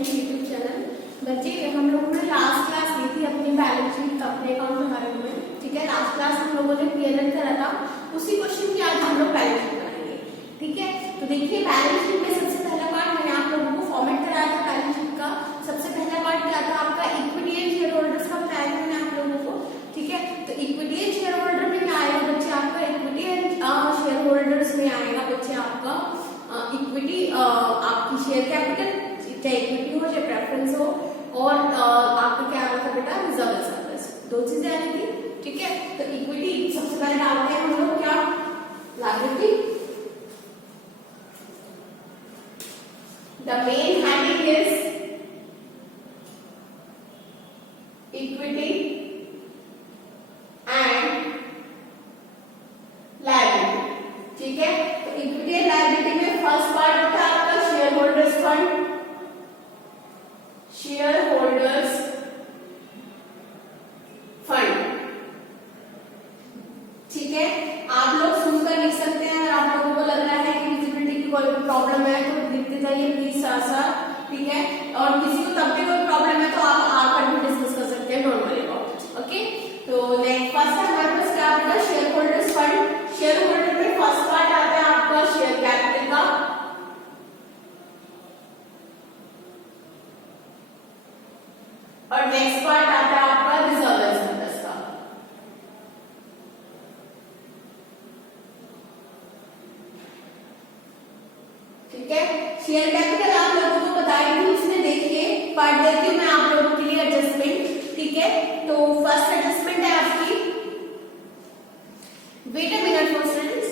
Student YouTube channel. बच्चे हम लोगों ने लास्ट क्लास ली थी अपनी बैलेंस शीट अपने अकाउंट के बारे में, ठीक है। लास्ट क्लास हम लोगों ने क्लियर करा था, उसी क्वेश्चन की आज हम लोग बैलेंस शीट बनाएंगे, ठीक है। तो देखिए बैलेंस शीट में सबसे पहला पार्ट मैंने आप लोगों को फॉर्मेट कराया था बैलेंस शीट का। सबसे पहला पार्ट क्या था आपका, इक्विटी एंड शेयर होल्डर्स का बताया था मैंने आप लोगों को, ठीक है। तो इक्विटी एंड शेयर होल्डर में क्या आएगा बच्चे आपका, इक्विटी एंड शेयर होल्डर्स में आएगा बच्चे आपका इक्विटी, आपकी शेयर कैपिटल, चाहे इक्विटी हो चाहे प्रेफरेंस हो, और आपका क्या आ रहा था बेटा, रिजर्व एंड सरप्लस, दो चीजें आनी थी, ठीक है। तो इक्विटी सबसे पहले डालते हैं हम लोग क्या, liability. The main heading is equity and liability, ठीक है। तो इक्विटी एंड लायबिलिटी में फर्स्ट पार्ट होता है आपका share holders fund, share holders fund, ठीक है। आप लोग सुनकर लिख सकते हैं, अगर आप लोगों को लग रहा है कि विजिबिलिटी की कोई प्रॉब्लम है तो लिखते जाइए प्लीज साथ, ठीक है। और किसी को तब भी कोई प्रॉब्लम है तो आप आकर भी डिस्कस कर सकते हैं, don't worry about it, okay. तो नेक्स्ट फर्स्ट है हमारे पास क्या आपका share holders fund. Share holder में फर्स्ट पार्ट आता है आपका शेयर कैपिटल का, और नेक्स्ट पार्ट आता है आपका रिजर्व एंड सरप्लस का, ठीक है। शेयर कैपिटल आप लोगों को बताई थी, इसमें देखिए पार्ट देती हूँ मैं आप लोगों के लिए एडजस्टमेंट, ठीक है। तो फर्स्ट एडजस्टमेंट है आपकी, wait a minute for students,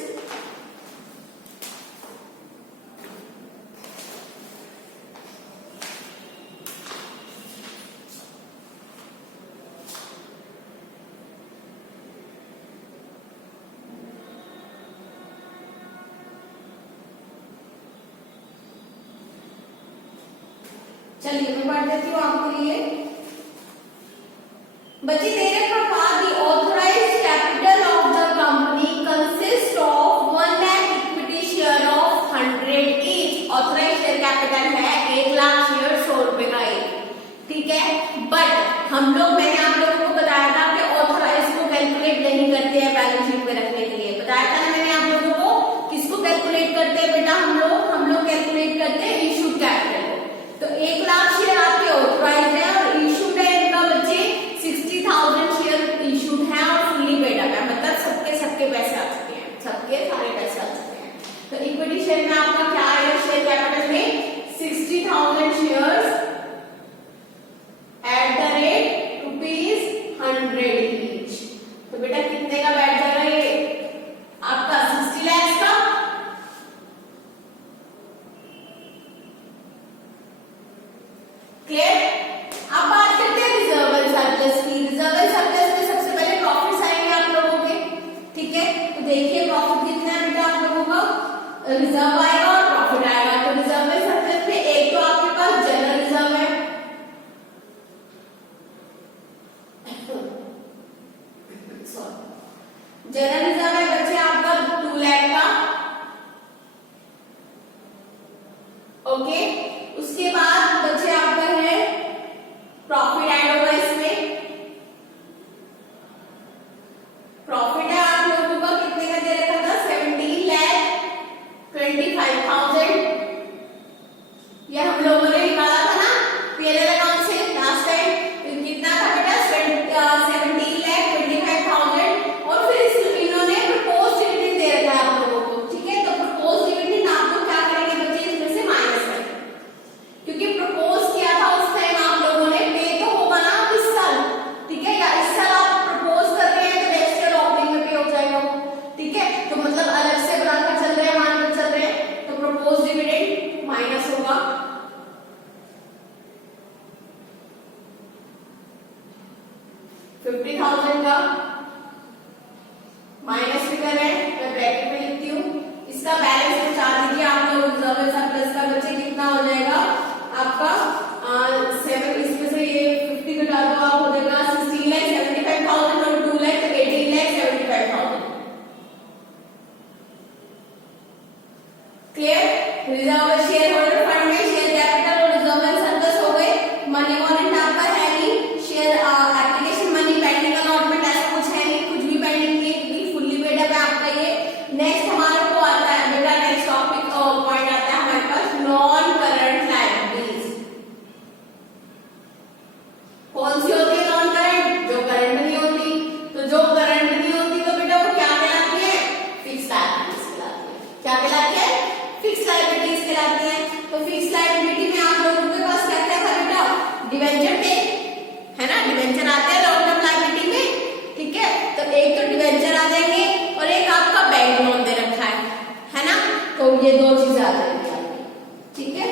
चलिए मैं पढ़ देती हूँ आपके लिए। बच्चे तेरे प्रकार the authorised capital of the company consist of 1 lakh equity share of 100 each. Authorised share capital है 1 लाख शेयर, 100 रुपए का एक, ठीक है। बट हम लोग, मैंने आप लोगों को बताया था कि ऑथराइज को कैलकुलेट नहीं करते हैं बैलेंस शीट में रखने के लिए, बताया था ना मैंने आप लोगों को। किसको कैलकुलेट करते हैं बेटा, हम लोग कैलकुलेट करते हैं इशूड कैपिटल। तो 1 लाख शेयर आपके ऑथराइज है और इशूड है इनका बच्चे 60,000 शेयर इशूड है और फुल्ली पेड अप है, मतलब सबके पैसे आ चुके हैं, सबके सारे पैसे आ चुके हैं। तो इक्विटी शेयर में आपका क्या आएगा, शेयर कैपिटल में 60,000 shares at the rate ₹100 each. तो बेटा कितने का बैठ जाएगा ये आपका, 60 लाख का, क्लियर। अब बात करते हैं रिजर्व एंड सरप्लस की। रिजर्व एंड सरप्लस में सबसे पहले प्रॉफिट्स आएंगे आप लोगों के, ठीक है। तो देखिए प्रॉफिट कितना है बेटा आप लोगों का, रिजर्व आएगा और प्रॉफिट आएगा। तो रिजर्व एंड सरप्लस में एक तो आपके पास जनरल रिजर्व है, जनरल रिजर्व है बच्चे आपका 2 लाख का, ओके। उसके बाद बच्चे आपका है प्रॉफिट ऐड होगा, इसमें प्रॉफिट है आप लोगों का कितने का दे रखा था, 17,25,000। ये हम लोगों ने निकाला था ना पीएनएल अकाउंट से लास्ट टाइम, तो कितना था बेटा 17,25,000, और फिर इन्होंने प्रपोज डिविडेंड दे रखा है आप लोगों को, ठीक है। तो प्रपोज डिविडेंड आप लोग क्या करेंगे बच्चे, इसमें से माइनस करेंगे, क्योंकि प्रपोज किया था उस टाइम आप लोगों ने, पे तो होगा ना इस साल, ठीक है, या इस साल आप प्रपोज कर रहे हैं तो नेक्स्ट ईयर ओपनिंग में पे हो जाएगा, ठीक है। तो मतलब अलग से बनाकर चल रहे हैं, मानकर चल रहे हैं, तो प्रपोज डिविडेंड माइनस होगा, नॉन करंट लायबिलिटीज। कौन सी होती है नॉन करंट? जो करंट नहीं होती। तो जो करंट नहीं होती तो बेटा वो क्या कहलाती है? फिक्स लायबिलिटीज कहलाती है। क्या कहलाती है? फिक्स लायबिलिटीज कहलाती है। तो फिक्स लायबिलिटी में आप लोगों के पास क्या क्या था बेटा? डिवेंचर थे, है ना, डिवेंचर आते हैं लॉन्ग टर्म लायबिलिटी में, ठीक है। तो एक तो डिवेंचर आ जाएंगे और एक आपका बैंक लोन दे रखा है ना, तो ये दो चीजें आ जाएंगी आपकी, ठीक है।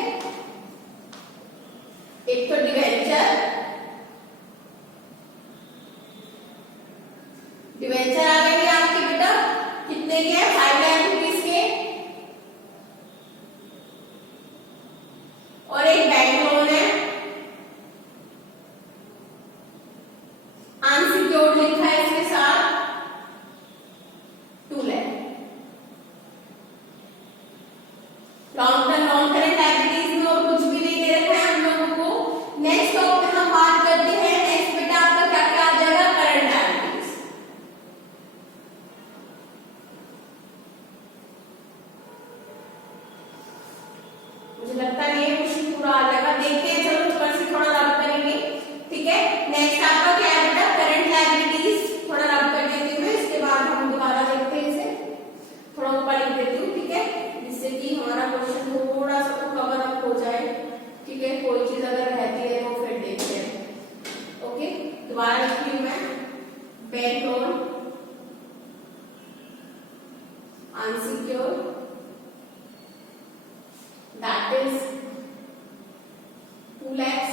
एक तो डिवेंचर आ गए आपके बेटा, कितने के? 5 लाख रुपीस के, और एक बैंक लोन है अनसिक्योर्ड लिखा है इसके साथ 2 lakh. Long term non current liabilities में और कुछ भी नहीं दे रखा है हम लोगों को। नेक्स्ट टॉपिक हम बात करते हैं। नेक्स्ट बेटा आपका क्या क्या आ जाएगा? Current liabilities. मुझे लगता नहीं है क्वेश्चन पूरा आ जाएगा, देखते हैं, चलो ऊपर से थोड़ा रब करेंगे, ठीक है। नेक्स्ट आपका क्या है बेटा? Current liabilities. थोड़ा रब कर देती हूँ, इसके बाद हम दोबारा देखते हैं इसे, थोड़ा ऊपर लिख देती हूँ, ठीक है, जिससे कि हमारा क्वेश्चन थोड़ा सा तो कवर अप हो जाए, ठीक है। कोई चीज अगर रहती है तो फिर देखते हैं। ओके, दोबारा लिखती हूँ मैं। Bank loan unsecured, that is 2 lakhs.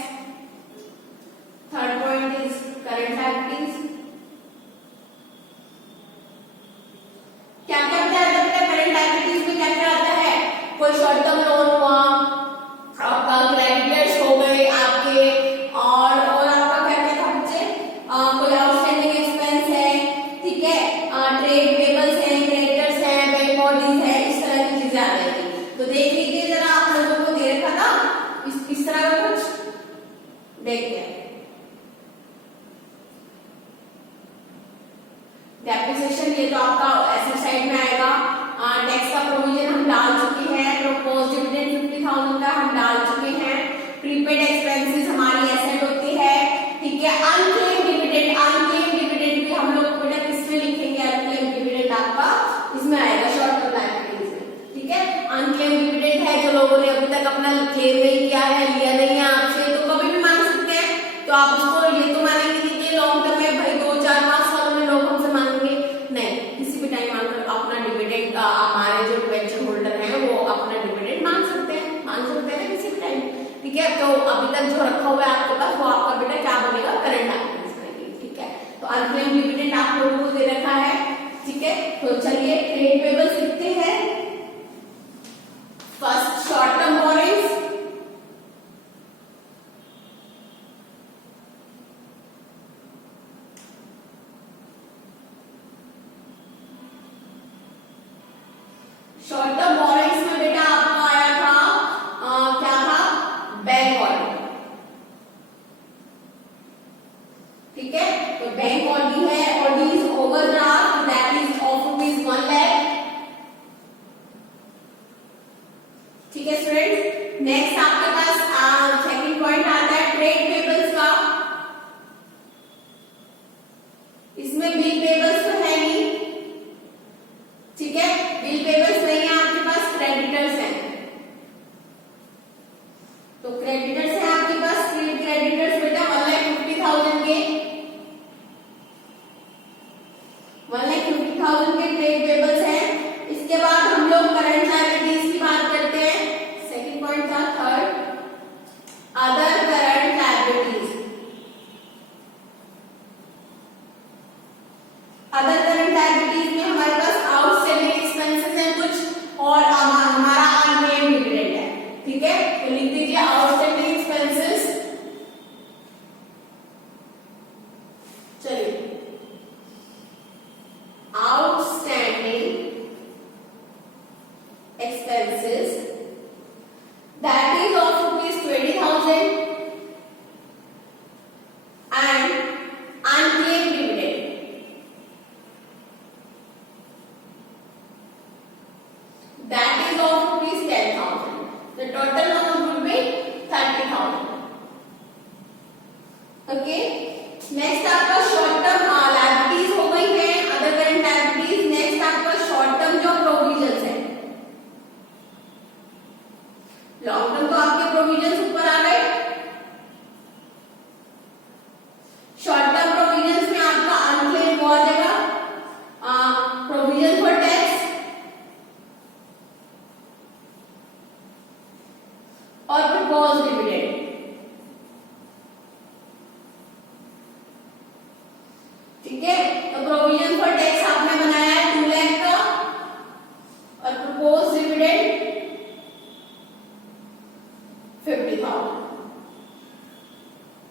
Third point is current liabilities. क्या क्या आता है करंट लायबिलिटीज में? क्या क्या आता है? कोई शॉर्ट टर्म लोन हुआ, आपका क्रेडिटर्स हो गए आपके, और आपका क्या क्या था बच्चे? कोई आउटस्टैंडिंग एक्सपेंस है, ठीक है, ट्रेड पेबल्स है, क्रेडिटर्स है, बैंक बॉडीज है, इस तरह की चीजें आ जाएंगी। तो देख लीजिए जरा, आप लोगों को दे रखा था इस तरह का कुछ, देखिए डेप्रिसिएशन, ये तो आपका एसेट साइड में आएगा। टैक्स का प्रोविजन हम डाल चुके हैं, प्रोपोज डिविडेंड 50,000 का हम डाल चुके हैं। प्रीपेड एक्सपेंसेस हमारी एसेट होती है, ठीक है। अनक्लेम डिविडेंड भी हम लोग बेटा किसमें लिखेंगे? अनक्लेम डिविडेंड आपका इसमें आएगा शॉर्ट टर्म लायबिलिटीज में, ठीक है। अनक्लेम डिविडेंड है जो लोगों ने अभी तक अपना क्लेम नहीं किया है, लिया नहीं है आपसे, तो कभी भी मांग सकते हैं। तो आप उसको ये तो मानेंगे कि लॉन्ग टर्म में भाई 2, 4, 5 सालों में लोग हमसे मांगेंगे, नहीं, किसी भी टाइम आकर अपना डिविडेंड हमारे जो डिवेंचर होल्डर हैं वो अपना डिविडेंड मांग सकते हैं किसी भी टाइम, ठीक है। तो अभी तक जो रखा हुआ है आपके पास वो आपका बेटा क्या बनेगा? करंट लायबिलिटीज बनेगी, ठीक है। तो अनक्लेम डिविडेंड आप लोगों को दे रखा है, ठीक है। तो चलिए ट्रेड पेबल्स लिखते हैं। First short term borrowings, short term borrowings में बेटा आपका आया था क्या था? बैंक बॉडी, ठीक है। तो बैंक बॉडी है, body is overdraft, that is of ₹1 lakh, ठीक है स्टूडेंट्स। नेक्स्ट आपके पास सेकंड पॉइंट आता है ट्रेड पेबल्स का। इसमें बिल पेबल्स तो है नहीं, ठीक है, बिल पेबल्स नहीं है आपके पास, क्रेडिटर्स हैं। तो क्रेडिटर्स है आपके पास, क्रेडिटर्स बेटा 1,50,000 के, 1,50,000 के ट्रेड पेबल्स हैं। इसके बाद हम लोग करंट लायबिलिटीज की बात करते हैं। सेकंड पॉइंट था third, other current liabilities. Other current liabilities में हमारे पास आउटस्टैंडिंग एक्सपेंसेस हैं कुछ, और हमारा अनक्लेम्ड डिविडेंड है, ठीक है। तो लिख दीजिए आउटस्टैंडिंग एक्सपेंसेस। चलिए, outstanding expenses that is of ₹20,000 and unclaimed dividend that is of ₹10,000. The total okay, next आपका शॉर्ट टर्म लायबिलिटीज हो गई है, अदर करंट लायबिलिटीज। नेक्स्ट आपका शॉर्ट टर्म जो प्रोविजंस है, लॉन्ग टर्म तो आपके प्रोविजंस ऊपर आ गए। शॉर्ट टर्म प्रोविजंस में आपका अनक्लेम्ड वो आ जाएगा, प्रोविजन फॉर टैक्स और प्रपोज्ड डिविडेंड। ठीक है, तो प्रोविजन फॉर टैक्स आपने बनाया है 2 लाख का और proposed dividend 50,000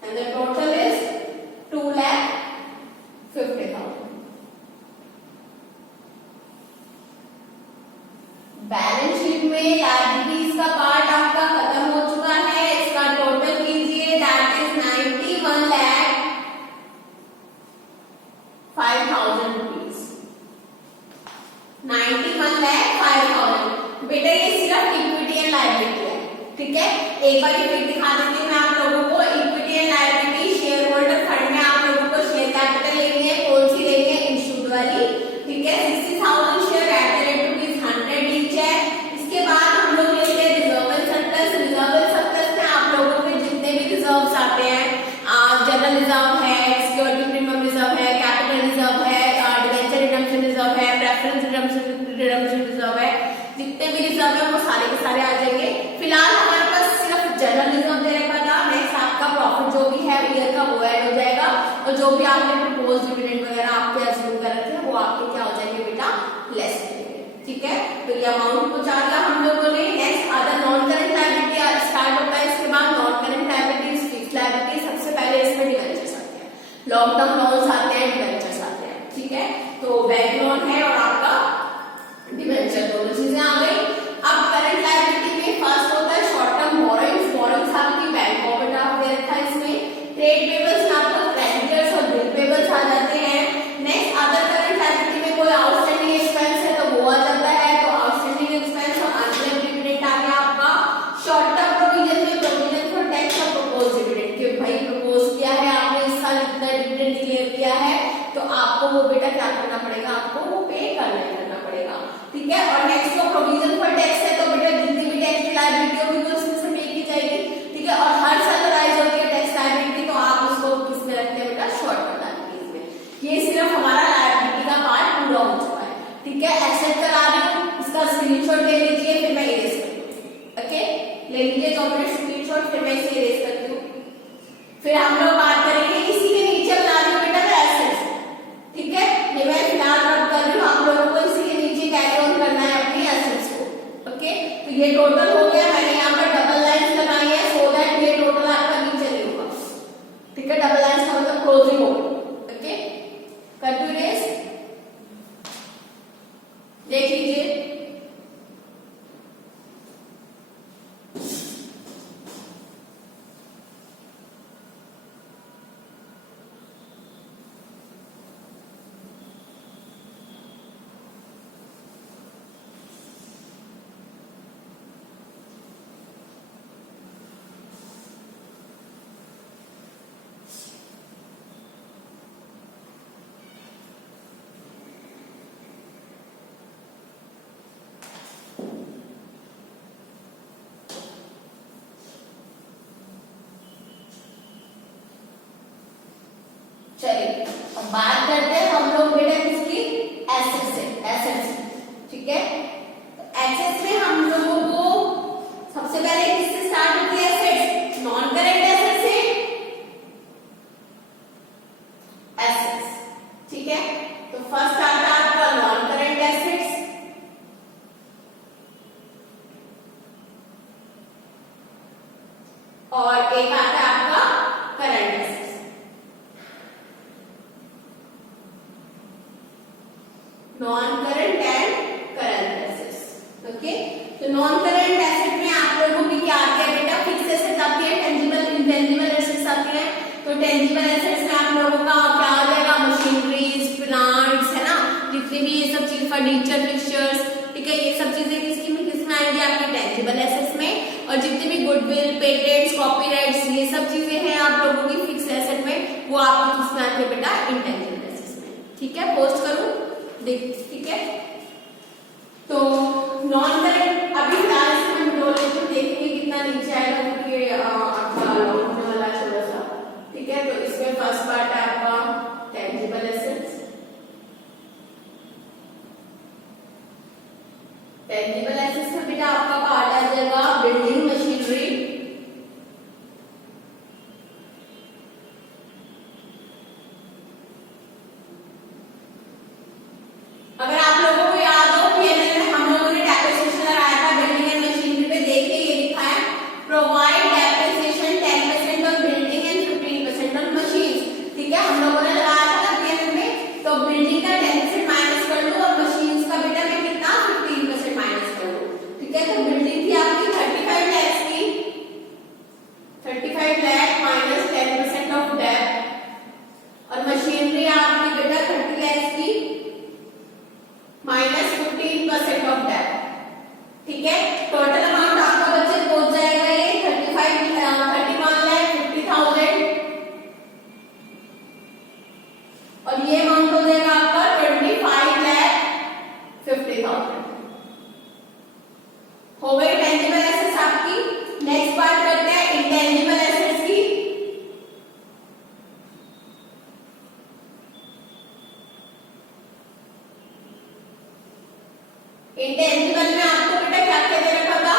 and the total is 2,50,000. Balance sheet में लायबिलिटीज का पार्ट आपका खत्म हो चुका है, इसका टोटल कीजिए, दैट इज 91,05,000 रुपीज। 91,05,000। बेटा ये सिर्फ इक्विटी एंड लायबिलिटी है, ठीक है। एक बार फिर दिखा देती हूँ मैं आप लोगों को, equity and liability share holder fund में आप लोगों को शेयर कैपिटल लेनी है, कौन सी लेनी है, इश्यूड वाली, ठीक है। 60,000 share at the rate ₹100 each है। इसके बाद हम लोग लेते हैं reserve and surplus. Reserve and surplus में आप लोगों के जितने भी रिजर्व्स आते हैं, जनरल रिजर्व है, सिक्योरिटी प्रीमियम रिजर्व है, कैपिटल रिजर्व है, डिबेंचर रिडम्पशन रिजर्व है, प्रेफरेंस रिडम्पशन रिजर्व है, जितने भी रिजर्व है वो सारे के सारे आ जाएंगे। फिलहाल हमारे पास सिर्फ जनरल रिजर्व दे रखा था। नेक्स्ट आपका प्रॉफिट जो भी है ईयर का वो ऐड हो जाएगा और जो भी आपने प्रपोज्ड डिविडेंड वगैरह आपके अज्यूम कर रखे हैं वो आपके क्या हो जाएंगे बेटा, लेस हो जाएंगे, ठीक है। तो ये अमाउंट पहुंचा दिया हम लोगों ने। Next other non current liability start होता है। इसके बाद non current liabilities, fixed liability, सबसे पहले इसमें डिवेंचर्स आते हैं, लॉन्ग टर्म लोन्स आते हैं, डिवेंचर्स आते हैं, ठीक है। तो बैंक लोन है और आपका डिवेंचर, दोनों चीजें आ गई। अब करंट लायबिलिटी में फर्स्ट होता है शॉर्ट टर्म बोरोइंग्स। बोरोइंग्स आपकी बैंक ओवरड्राफ्ट दे रखा है इसमें। ट्रेड पेबल्स में आपका क्रेडिटर्स और बिल पेबल्स आ जाते हैं। नेक्स्ट अदर करंट लायबिलिटी में कोई आउटस्टैंडिंग एक्सपेंस है तो वो आ जाता है, तो आउटस्टैंडिंग एक्सपेंस और अनक्लेम्ड डिविडेंड आ गया आपका। शॉर्ट टर्म प्रोविजन में प्रोविजन फॉर टैक्स और प्रपोज्ड डिविडेंड, कि भाई प्रपोज किया है आपने इस साल इतना डिविडेंड क्लियर किया है तो आपको वो बेटा क्या करना पड़ेगा, आपको वो पे करना पड़ेगा, ठीक है। और नेक्स्ट जो प्रोविजन फॉर टैक्स है तो बेटा जितनी भी टैक्स की लायबिलिटी होगी वो उसमें से पे की जाएगी, ठीक है। और हर साल राइज होती है टैक्स लायबिलिटी तो आप उसको किसमें रखते हैं बेटा, शॉर्ट टर्म लायबिलिटीज में। ये सिर्फ हमारा लायबिलिटी का पार्ट पूरा हो चुका है, ठीक है। एसेट करा रही हूँ, इसका स्क्रीनशॉट ले लीजिए, फिर मैं इरेज करती हूँ, ओके। ले लीजिए 2 मिनट स्क्रीनशॉट, फिर मैं इसे इरेज करती हूँ। फिर हम लोग बात करेंगे इसी के नीचे बना रही हूँ बेटा मैं एसेट्स, ठीक है। ये मैं फिलहाल रब कर रही हूँ, आप लोगों को इसी के नीचे कैरी ऑन करना है अपनी एसेट्स को, ओके। तो ये टोटल हो गया, मैंने यहाँ पर डबल लाइंस लगाई है सो दैट ये टोटल आपका नीचे नहीं होगा, ठीक है। डबल लाइंस का मतलब क्लोजिंग हो, ओके। कर दो इरेज, देख लीजिए। चलिए अब बात करते हैं हम लोग बेटा किसकी, एसेट से, एसेट्स, ठीक है। तो एसेट्स में हम लोगों को सबसे पहले किससे स्टार्ट होती है, एसेट्स, नॉन करेंट एसेट से एसेट्स, ठीक है। तो फर्स्ट आता है आपका नॉन करेंट एसेट्स, और एक आता है आपका current assets. Non current and current assets, okay. तो नॉन करंट एसेट में आप लोगों की क्या आती है बेटा, फिक्स एसेट आती है, टेंजिबल इंटेंजिबल एसेट्स आती है। तो टेंजिबल एसेट्स में आप लोगों का क्या आ जाएगा, मशीनरीज, प्लांट्स, है ना, जितनी भी ये सब चीज, फर्नीचर, फिक्सचर्स, ठीक है। ये सब चीजें किसमें आएंगी, आपकी टेंजिबल एसेट्स में। और जितने भी गुडविल, पेटेंट्स, कॉपीराइट्स, ये सब चीजें हैं आप लोगों की फिक्स एसेट में, वो आपको किसमें आती है बेटा, इंटेंजिबल एसेट्स में। ठीक है, पोस्ट करूं देख, ठीक है। तो नॉन करेंट अभी फिलहाल इसमें हम डोल लेते हैं, देखेंगे कितना नीचे आएगा, क्योंकि आपका लॉन्ग होने वाला है थोड़ा सा। ठीक है, तो इसमें फर्स्ट पार्ट है आपका टेंजिबल एसेट्स। टेंजिबल एसेट्स में बेटा आपका पार्ट आ जाएगा बिल्डिंग मशीनरी, अगर आप लोगों को याद हो पीएनएल में हम लोगों ने डेप्रिसिएशन लगाया था बिल्डिंग एंड मशीनरी पे, देखिए ये लिखा है provide depreciation 10% on building and 15% on machines. ठीक है, हम लोगों ने लगाया था ना पीएनएल में, तो बिल्डिंग का 10% माइनस कर लो और मशीन्स का बेटा मैं कितना 15% माइनस कर लो। ठीक है, तो बिल्डिंग थी आपकी 35 लाख की, 35 लाख माइनस 10% ऑफ डेट, और मशीनरी आपकी बेटा 30 लाख की माइनस 15% ऑफ डेट। ठीक है, टोटल अमाउंट आपका बच्चे पहुंच जाएगा ये 31 लाख 50,000, और ये अमाउंट हो जाएगा आपका 25 लाख 50,000। हो गई टेंजिबल एसेट्स आपकी। नेक्स्ट बात करते हैं इंटेंजिबल एसेट्स की। इंटेंजिबल में आपको बेटा क्या क्या दे रखा था,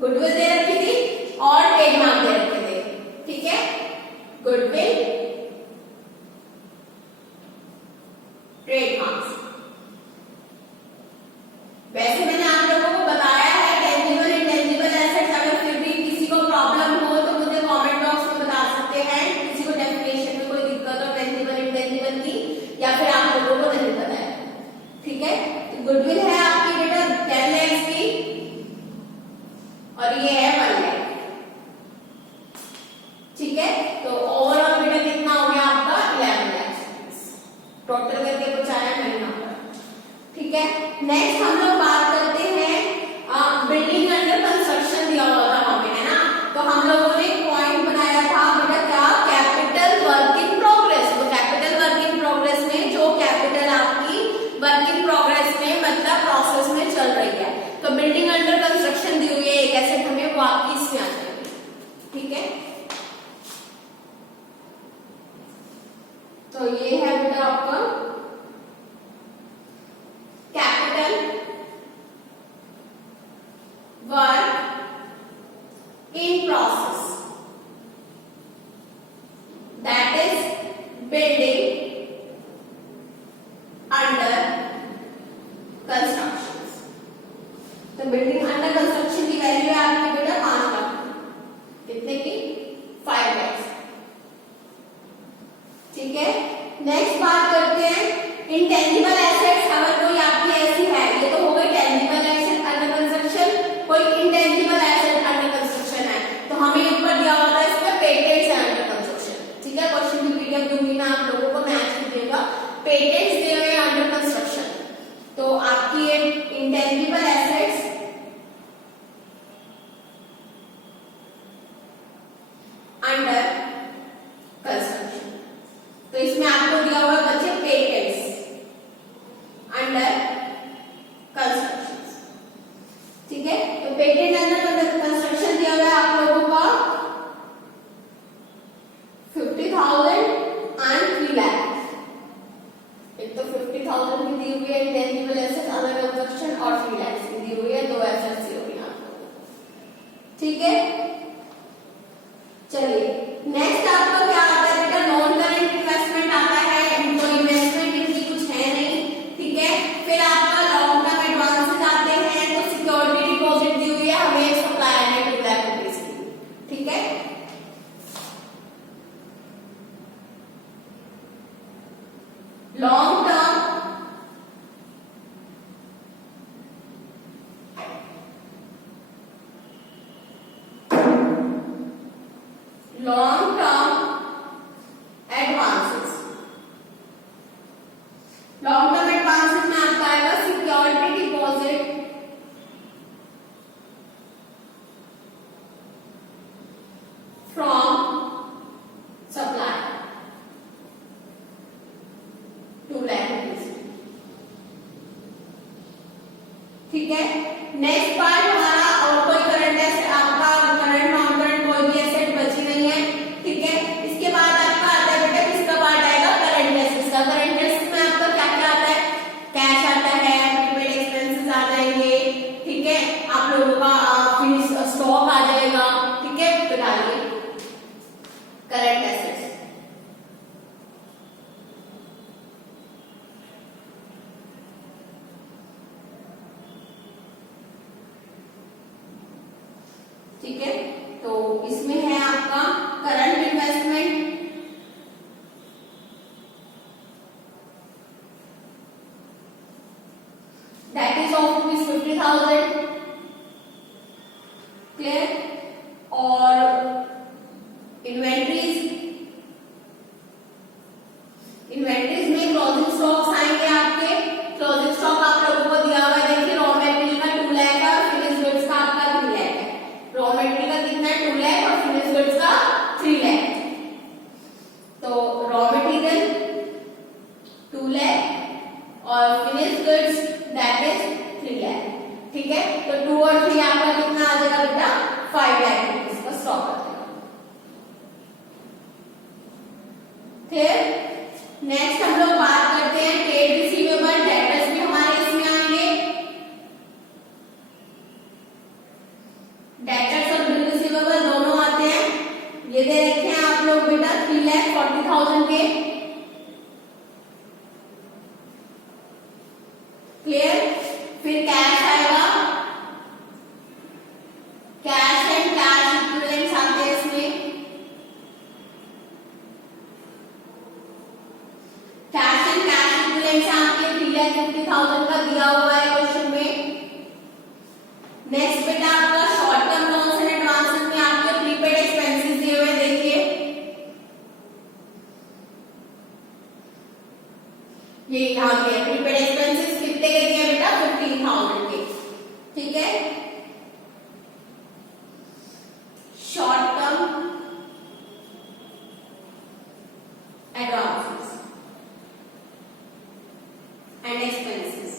गुडविल दे रखी थी और ट्रेडमार्क दे रखे थे। ठीक है, गुडविल, ट्रेडमार्क्स। वैसे मैंने आप लोगों को बताया है टेंजिबल इंटेंजिबल एसेट्स, अगर फिर भी किसी को प्रॉब्लम हो तो मुझे कमेंट बॉक्स में बता सकते हैं, किसी को डेफिनेशन में कोई दिक्कत हो टेंजिबल इंटेंजिबल की, या फिर आप लोगों को नहीं पता है। ठीक है, गुडविल है आपकी बेटा 10 लाख की, और ये है 1 लाख। ठीक है, तो ओवरऑल बेटा कितना हो गया आपका 11 लाख, टोटल करके कुछ आया नहीं यहाँ पर। ठीक है, नेक्स्ट हम लोग बात करते हैं बिल्डिंग अंडर कंस्ट्रक्शन दिया हुआ था हमें, है ना, तो हम लोगों ने पॉइंट बनाया था बेटा क्या, कैपिटल वर्क इन प्रोग्रेस। तो कैपिटल वर्क इन प्रोग्रेस में जो कैपिटल आपकी वर्क इन प्रोग्रेस में मतलब प्रोसेस में चल रही है, तो बिल्डिंग अंडर कंस्ट्रक्शन दी हुई है एक एसेट हमें, वो आपकी इसमें आ जाएगी। ठीक है, तो ये है बेटा आपका capital work in process, that is building under construction. तो बिल्डिंग अंडर कंस्ट्रक्शन की वैल्यू है आपकी बेटा 5 लाख, कितने की 5 लाख। ठीक है, नेक्स्ट बात करते हैं इंटेंजिबल एसेट्स। अगर कोई आपकी ऐसी है, ये तो हो गई टेंजिबल एसेट अंडर कंस्ट्रक्शन, कोई इंटेंजिबल एसेट अंडर कंस्ट्रक्शन है, तो हमें ऊपर दिया हुआ है इसमें पेटेंट्स अंडर कंस्ट्रक्शन। ठीक है, क्वेश्चन की पीडीएफ दूंगी मैं आप लोगों को, मैच कीजिएगा। पेटेंट्स दे हुए अंडर कंस्ट्रक्शन, तो आपकी ये इंटेंजिबल एसेट्स अंडर कंस्ट्रक्शन, तो इसमें आपको दिया हुआ बच्चे पेटेंट्स अंडर कंस्ट्रक्शन। ठीक है, तो पेटेंट अंडर कंस्ट्रक्शन दिया हुआ है आप लोगों का 50,000 एंड 3 लाख। एक तो 50,000 की दी हुई है इंटेंजिबल एसेट अंडर कंस्ट्रक्शन, और 3 लाख की दी हुई है, 2 एसेट्स दी हुई है आप लोगों को। ठीक है, चलिए नेक्स्ट आपका क्या आता है बेटा, नॉन करेंट इन्वेस्टमेंट आता है, तो इन्वेस्टमेंट इनकी कुछ है नहीं। ठीक है, फिर आपका लॉन्ग टर्म एडवांसेस आते हैं, तो सिक्योरिटी डिपॉजिट दी हुई है हमें सप्लायर ने 2 लाख रुपीस की। ठीक है, लॉन्ग टर्म long term ठीक है। नेक्स्ट पार्ट हमारा और कोई करंट एसेट आपका करंट नॉन करंट कोई भी एसेट बची नहीं है, ठीक है। इसके बाद आपका आता है बेटा किसका पार्ट आएगा, करंट एसेट्स का। करंट एसेट्स में आपका क्या क्या आता है, कैश आता है, प्रीपेड एक्सपेंसेस आ जाएंगे, ठीक है। आप लोगों का फिनिश स्टॉक आ जाएगा, ठीक है। तो डालिए करंट एसेट्स, ठीक है। तो इसमें है आपका current investment, that is of ₹50,000, clear. और इन्वेंट्रीज, इन्वेंट्रीज में क्लोजिंग स्टॉक्स आएंगे आपके। क्लोजिंग स्टॉक आप लोगों को दिया हुआ है, देखिए रॉ मटेरियल का 2 लाख है और फिनिश गुड्स का आपका 3 लाख है। रॉ मटेरियल का कितना है, 2 लाख और फिनिश गुड्स का 3 लाख। तो रॉ मटेरियल 2 लाख और finish goods that is 3 lakh, ठीक है। तो 2 और 3 आपका कितना आ जाएगा बेटा, 5 लाख रुपीज का स्टॉक आ जाएगा। फिर नेक्स्ट हम लोग बात करते हैं ट्रेड रिसीवेबल, डेटर्स भी हमारे इसमें आएंगे। डेटर्स और बिल रिसीवेबल दोनों आते हैं। ये दे रखे हैं आप लोग बेटा 3,40,000 के, क्लियर। फिर कैश आएगा, कैश एंड कैश इक्विवेलेंट्स आते हैं इसमें। कैश एंड कैश इक्विवेलेंट्स आपके 3,50,000 का दिया हुआ है क्वेश्चन में। नेक्स्ट बेटा आपका short term loans and advances में आपके प्रीपेड एक्सपेंसेस दिए हुए, देखिए ये यहाँ पे प्रीपेड एक्सपेंसेस कितने के दिए बेटा, 15,000 के, ठीक है। Short term advances and expenses,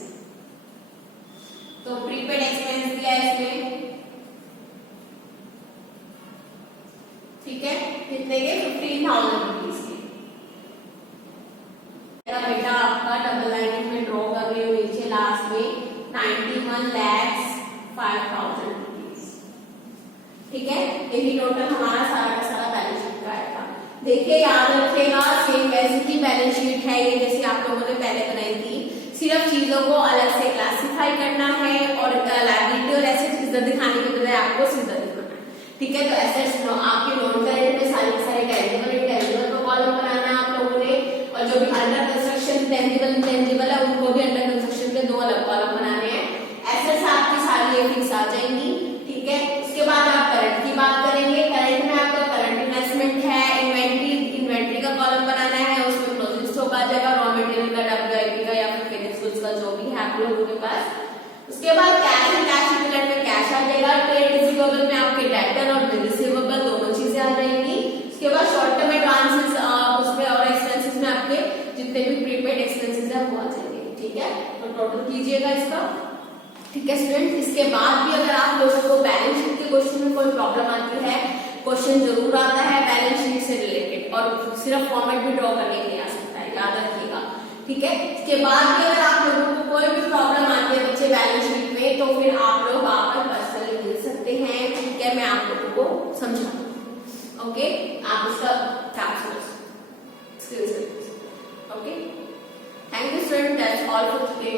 तो प्रीपेड एक्सपेंस दिया है इसमें, ठीक है। कितने के, 15,000 रुपीज के। बेटा आपका डबल लाइनिंग में ड्रॉ कर रही हूँ नीचे लास्ट में 91,05,000 रुपीज, ठीक है। यही टोटल हमारा सारा का सारा बैलेंस शीट का आएगा। देखिए याद रखिएगा, सेम वैसे की बैलेंस शीट है ये जैसे आप लोगों ने पहले बनाई थी, सिर्फ चीजों को अलग से क्लासिफाई करना है और लायबिलिटी और एसेट्स इधर दिखाने के बजाय आपको सीधा दिखाना है, ठीक है। तो एसेट्स आपके नॉन करंट में सारे टेंजिबल इंटेंजिबल का कॉलम बनाना है आप लोगों ने, और जो भी अंडर कंस्ट्रक्शन टेंजिबल इंटेंजिबल है उनको भी अंडर कंस्ट्रक्शन के 2 अलग कॉलम बनाने हैं। एसेट्स आपकी सारी एक फिक्स आ जाएंगी, ठीक है। उसके बाद आप करंट की बात करेंगे। करंट में आपका करंट इन्वेस्टमेंट है, इन्वेंट्री का कॉलम बनाना है, उसमें क्लोजिंग स्टॉक आ जाएगा, रॉ मटेरियल का, WIP का या फिर फिनिश गुड्स का जो भी है आप लोगों के पास। उसके बाद कैश एंड कैश इक्विवेलेंट में कैश आ जाएगा। ट्रेड रिसीवेबल में आपके डेटर और बिल रिसीवेबल दोनों चीजें आ जाएंगी। उसके बाद शॉर्ट टर्म एडवांसेस उसमें और एक्सपेंसेस में आपके जितने भी प्रीपेड एक्सपेंसेस है वो आ जाएंगे, ठीक है। तो टोटल कीजिएगा इसका, ठीक है स्टूडेंट। इसके बाद भी अगर आप लोगों को बैलेंस शीट के क्वेश्चन में कोई प्रॉब्लम आती है, क्वेश्चन जरूर आता है बैलेंस शीट से रिलेटेड, और सिर्फ फॉर्मेट भी ड्रॉ करने के लिए आ सकता है, याद रखिएगा, ठीक है। इसके बाद भी अगर आप लोगों को कोई भी प्रॉब्लम आती है बच्चे बैलेंस शीट में, तो फिर आप लोग आकर पर्सनली मिल सकते हैं, ठीक है। मैं आप लोगों को समझा दूंगी, ओके। आप उसका okay. Thank you student, that's all for today.